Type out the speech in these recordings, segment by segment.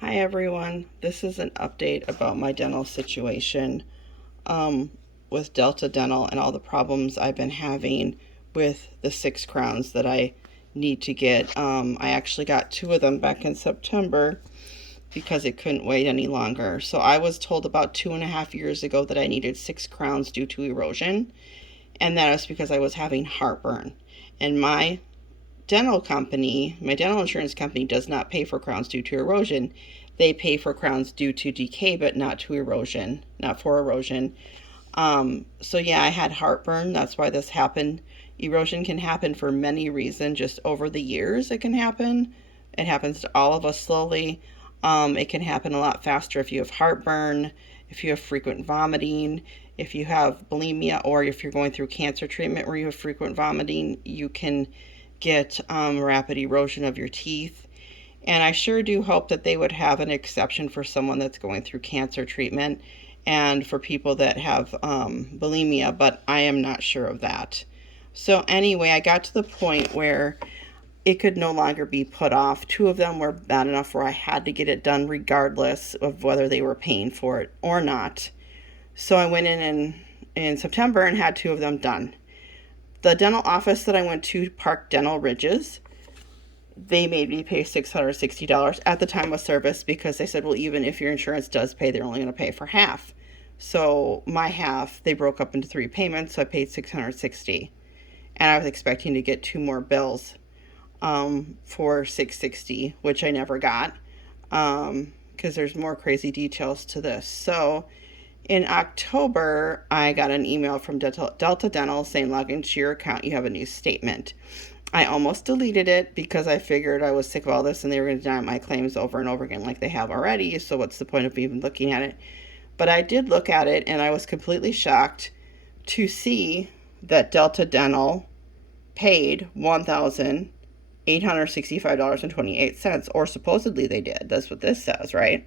Hi everyone, this is an update about my dental situation um, with Delta Dental and all the problems I've been having with the 6 crowns that I need to get. I actually got 2 of them back in September because it couldn't wait any longer. So I was told about 2.5 years ago that I needed 6 crowns due to erosion, and that was because I was having heartburn. And my dental insurance company does not pay for crowns due to erosion. They pay for crowns due to decay, but not to erosion, not for erosion. So yeah, I had heartburn. That's why this happened. Erosion can happen for many reasons. Just over the years, it can happen. It happens to all of us slowly. It can happen a lot faster if you have heartburn, if you have frequent vomiting, if you have bulimia, or if you're going through cancer treatment where you have frequent vomiting, you can get rapid erosion of your teeth. And I sure do hope that they would have an exception for someone that's going through cancer treatment and for people that have bulimia, but I am not sure of that. So, anyway, I got to the point where it could no longer be put off. 2 of them were bad enough where I had to get it done regardless of whether they were paying for it or not. So, I went in September and had 2 of them done. The dental office that I went to, Park Dental Ridges, they made me pay $660 at the time of service because they said, well, even if your insurance does pay, they're only going to pay for half. So my half, they broke up into 3 payments, so I paid $660, and I was expecting to get 2 more bills for $660, which I never got because there's more crazy details to this. So in October, I got an email from Delta Dental saying, log into your account, you have a new statement. I almost deleted it because I figured I was sick of all this and they were going to deny my claims over and over again like they have already, so what's the point of even looking at it? But I did look at it and I was completely shocked to see that Delta Dental paid $1,865.28, or supposedly they did. That's what this says, right?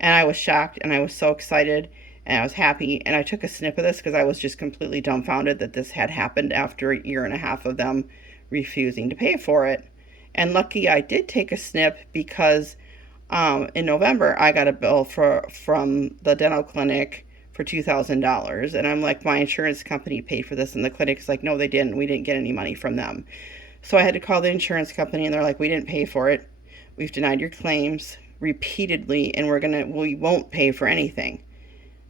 And I was shocked and I was so excited and I was happy. And I took a snip of this because I was just completely dumbfounded that this had happened after a year and a half of them refusing to pay for it. And lucky I did take a snip because in November I got a bill from the dental clinic for $2,000, and I'm like, my insurance company paid for this, and the clinic is like, no, they didn't. We didn't get any money from them. So I had to call the insurance company, and they're like, we didn't pay for it. We've denied your claims repeatedly, and we won't pay for anything.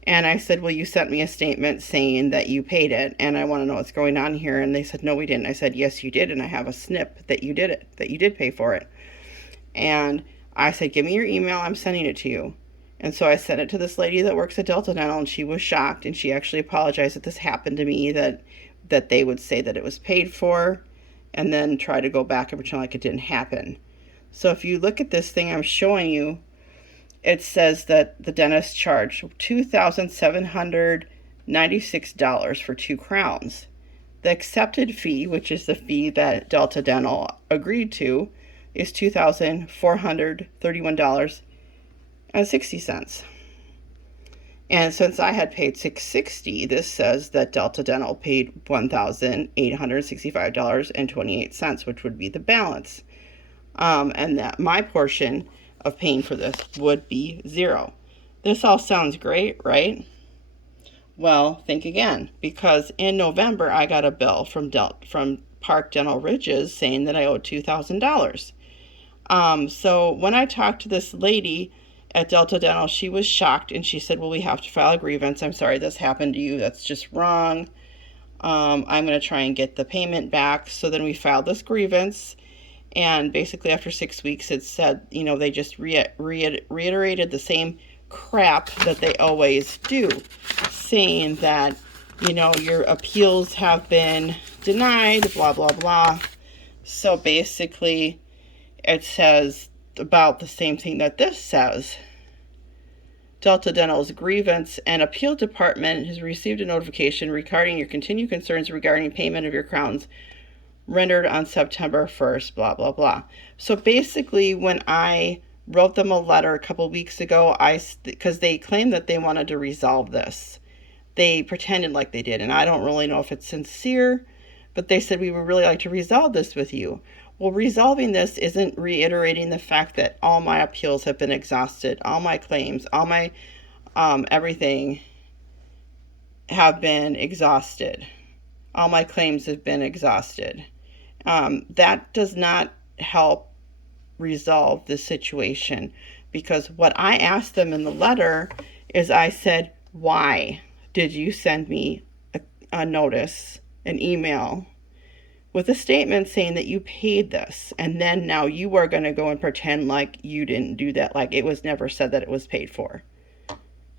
And I said, well, you sent me a statement saying that you paid it, and I want to know what's going on here. And they said, no, we didn't. I said, yes, you did, and I have a snip that you did it, that you did pay for it. And I said, give me your email, I'm sending it to you. And so I sent it to this lady that works at Delta Dental, and she was shocked, and she actually apologized that this happened to me, that they would say that it was paid for, and then try to go back and pretend like it didn't happen. So if you look at this thing I'm showing you, it says that the dentist charged $2,796 for 2 crowns. The accepted fee, which is the fee that Delta Dental agreed to, is $2,431.60. And since I had paid $660, this says that Delta Dental paid $1,865.28, which would be the balance. And that my portion of paying for this would be $0. This all sounds great, right? Well, think again, because in November I got a bill from Park Dental Ridges saying that I owed $2,000. So when I talked to this lady at Delta Dental, she was shocked and she said, well, we have to file a grievance. I'm sorry this happened to you. That's just wrong. I'm going to try and get the payment back. So then we filed this grievance. And basically after 6 weeks, it said, they just reiterated the same crap that they always do, saying that, your appeals have been denied, blah, blah, blah. So basically, it says about the same thing that this says. Delta Dental's grievance and appeal department has received a notification regarding your continued concerns regarding payment of your crowns rendered on September 1st, blah, blah, blah. So basically, when I wrote them a letter a couple weeks ago, because they claimed that they wanted to resolve this. They pretended like they did, and I don't really know if it's sincere, but they said, we would really like to resolve this with you. Well, resolving this isn't reiterating the fact that all my appeals have been exhausted, all my claims, all my everything have been exhausted. All my claims have been exhausted. That does not help resolve the situation, because what I asked them in the letter is, I said, why did you send me a notice, an email with a statement saying that you paid this, and then now you are going to go and pretend like you didn't do that, like it was never said that it was paid for?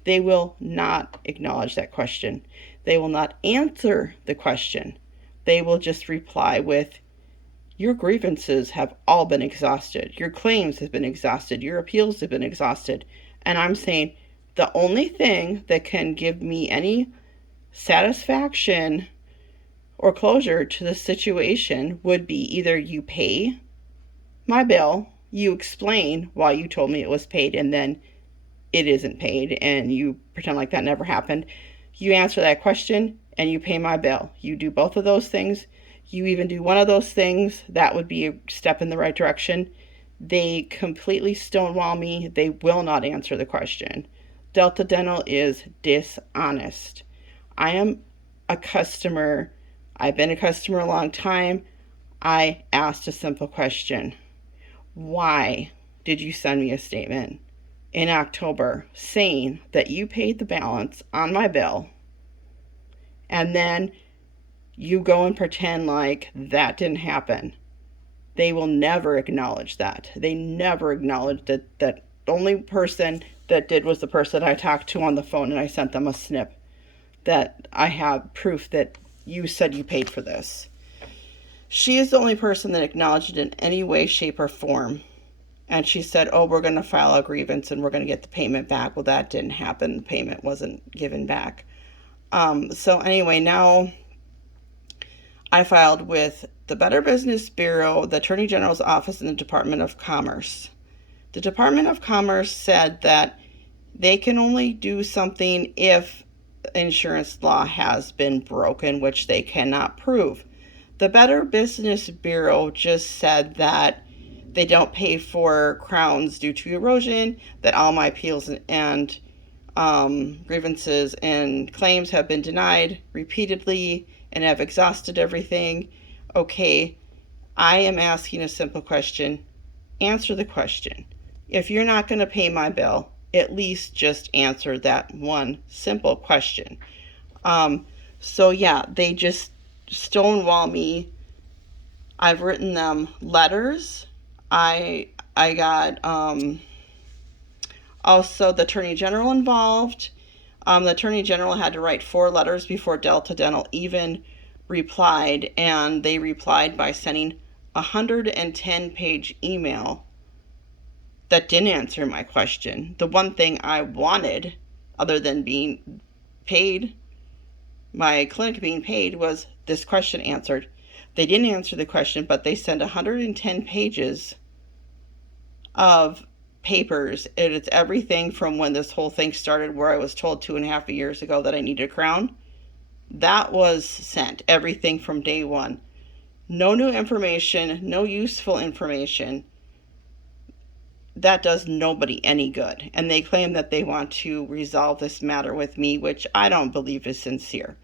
They will not acknowledge that question. They will not answer the question. They will just reply with, your grievances have all been exhausted. Your claims have been exhausted. Your appeals have been exhausted. And I'm saying the only thing that can give me any satisfaction or closure to the situation would be either you pay my bill, you explain why you told me it was paid, and then it isn't paid, and you pretend like that never happened. You answer that question and you pay my bill. You do both of those things. You even do one of those things, that would be a step in the right direction. They completely stonewall me. They will not answer the question. Delta Dental is dishonest. I am a customer. I've been a customer a long time. I asked a simple question. Why did you send me a statement in October saying that you paid the balance on my bill, and then you go and pretend like that didn't happen? They will never acknowledge that. They never acknowledge that the only person that did was the person I talked to on the phone, and I sent them a snip that I have proof that you said you paid for this. She is the only person that acknowledged it in any way, shape, or form. And she said, oh, we're going to file a grievance and we're going to get the payment back. Well, that didn't happen. The payment wasn't given back. So anyway, now I filed with the Better Business Bureau, the Attorney General's office, and the Department of Commerce. The Department of Commerce said that they can only do something if insurance law has been broken, which they cannot prove. The Better Business Bureau just said that they don't pay for crowns due to erosion, that all my appeals and grievances and claims have been denied repeatedly and have exhausted everything. Okay, I am asking a simple question. Answer the question. If you're not going to pay my bill, at least just answer that one simple question. So yeah, they just stonewall me. I've written them letters. I got also the Attorney General involved. The Attorney General had to write 4 letters before Delta Dental even replied, and they replied by sending a 110-page email that didn't answer my question. The one thing I wanted, other than being paid, my clinic being paid, was this question answered. They didn't answer the question, but they sent 110 pages of papers, and it's everything from when this whole thing started, where I was told 2.5 years ago that I needed a crown. That was sent, everything from day one. No new information, no useful information. That does nobody any good. And they claim that they want to resolve this matter with me, which I don't believe is sincere.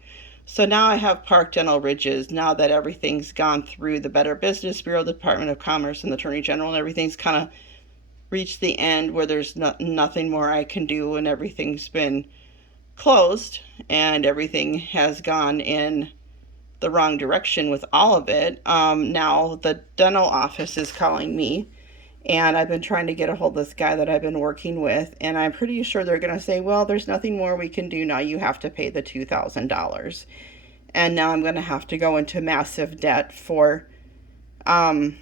So now I have Park Dental Ridges. Now that everything's gone through the Better Business Bureau, the Department of Commerce, and the Attorney General, and everything's kind of reached the end where there's nothing more I can do, and everything's been closed, and everything has gone in the wrong direction with all of it. Now the dental office is calling me, and I've been trying to get a hold of this guy that I've been working with, and I'm pretty sure they're going to say, well, there's nothing more we can do now. You have to pay the $2,000. And now I'm going to have to go into massive debt for a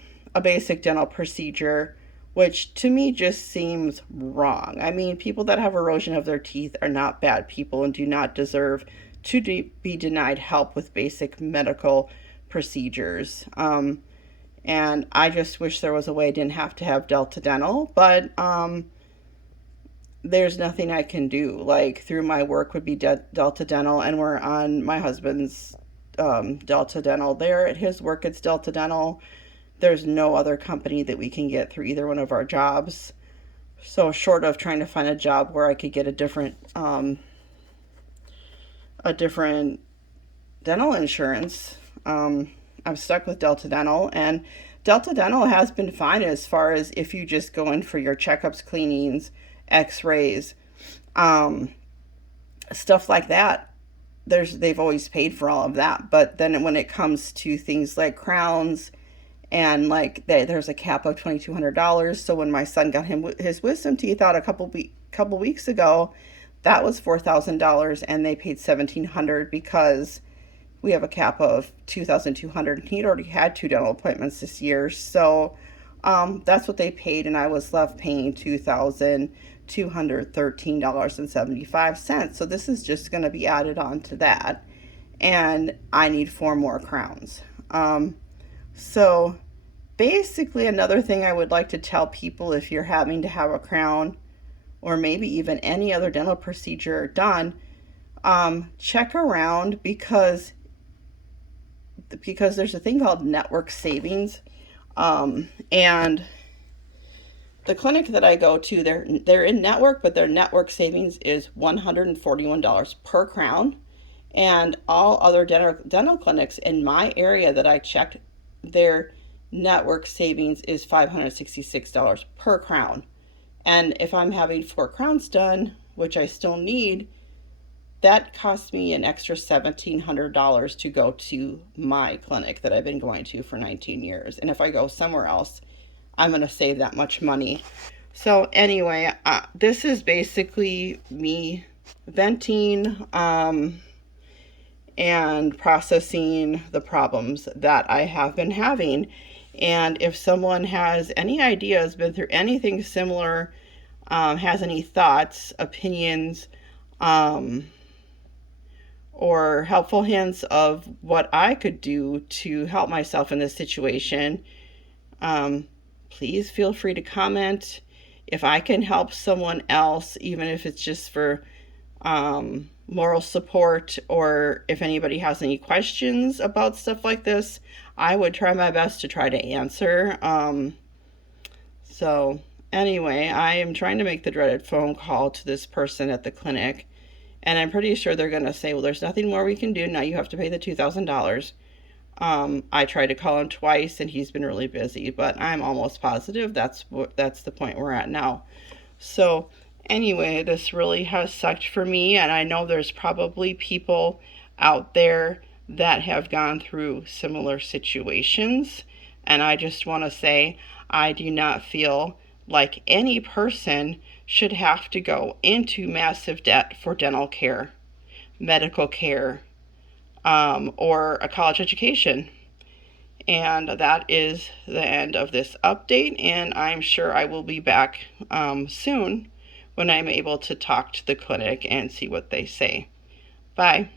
basic dental procedure, which to me just seems wrong. I mean, people that have erosion of their teeth are not bad people and do not deserve to be denied help with basic medical procedures. And I just wish there was a way I didn't have to have Delta Dental, but there's nothing I can do. Like, through my work would be Delta Dental, and we're on my husband's Delta Dental. There at his work, it's Delta Dental. there's no other company that we can get through either one of our jobs. So short of trying to find a job where I could get a different dental insurance, I'm stuck with Delta Dental, and Delta Dental has been fine as far as if you just go in for your checkups, cleanings, X-rays, um, stuff like that. They've always paid for all of that, but then when it comes to things like crowns and like there's a cap of $2,200. So when my son got him his wisdom teeth out a couple weeks ago, that was $4,000, and they paid $1,700 because we have a cap of $2,200, and he'd already had two dental appointments this year. So that's what they paid, and I was left paying $2,213.75. So this is just going to be added on to that, and I need four more crowns. So basically, another thing I would like to tell people, if you're having to have a crown or maybe even any other dental procedure done, check around because there's a thing called network savings, and the clinic that I go to, they're in network, but their network savings is $141 per crown, and all other dental clinics in my area that I checked, their network savings is $566 per crown. And if I'm having four crowns done, which I still need, that costs me an extra $1,700 to go to my clinic that I've been going to for 19 years. And if I go somewhere else, I'm going to save that much money. So anyway, this is basically me venting and processing the problems that I have been having. And if someone has any ideas, been through anything similar, has any thoughts, opinions, or helpful hints of what I could do to help myself in this situation, please feel free to comment. If I can help someone else, even if it's just for moral support, or if anybody has any questions about stuff like this, I would try my best to try to answer. So anyway, I am trying to make the dreaded phone call to this person at the clinic, and I'm pretty sure they're going to say, well, there's nothing more we can do. Now you have to pay the $2,000. I tried to call him twice, and he's been really busy, but I'm almost positive that's the point we're at now. So anyway, this really has sucked for me, and I know there's probably people out there that have gone through similar situations, and I just want to say I do not feel like any person should have to go into massive debt for dental care, medical care, or a college education. And that is the end of this update, and I'm sure I will be back soon when I'm able to talk to the clinic and see what they say. Bye.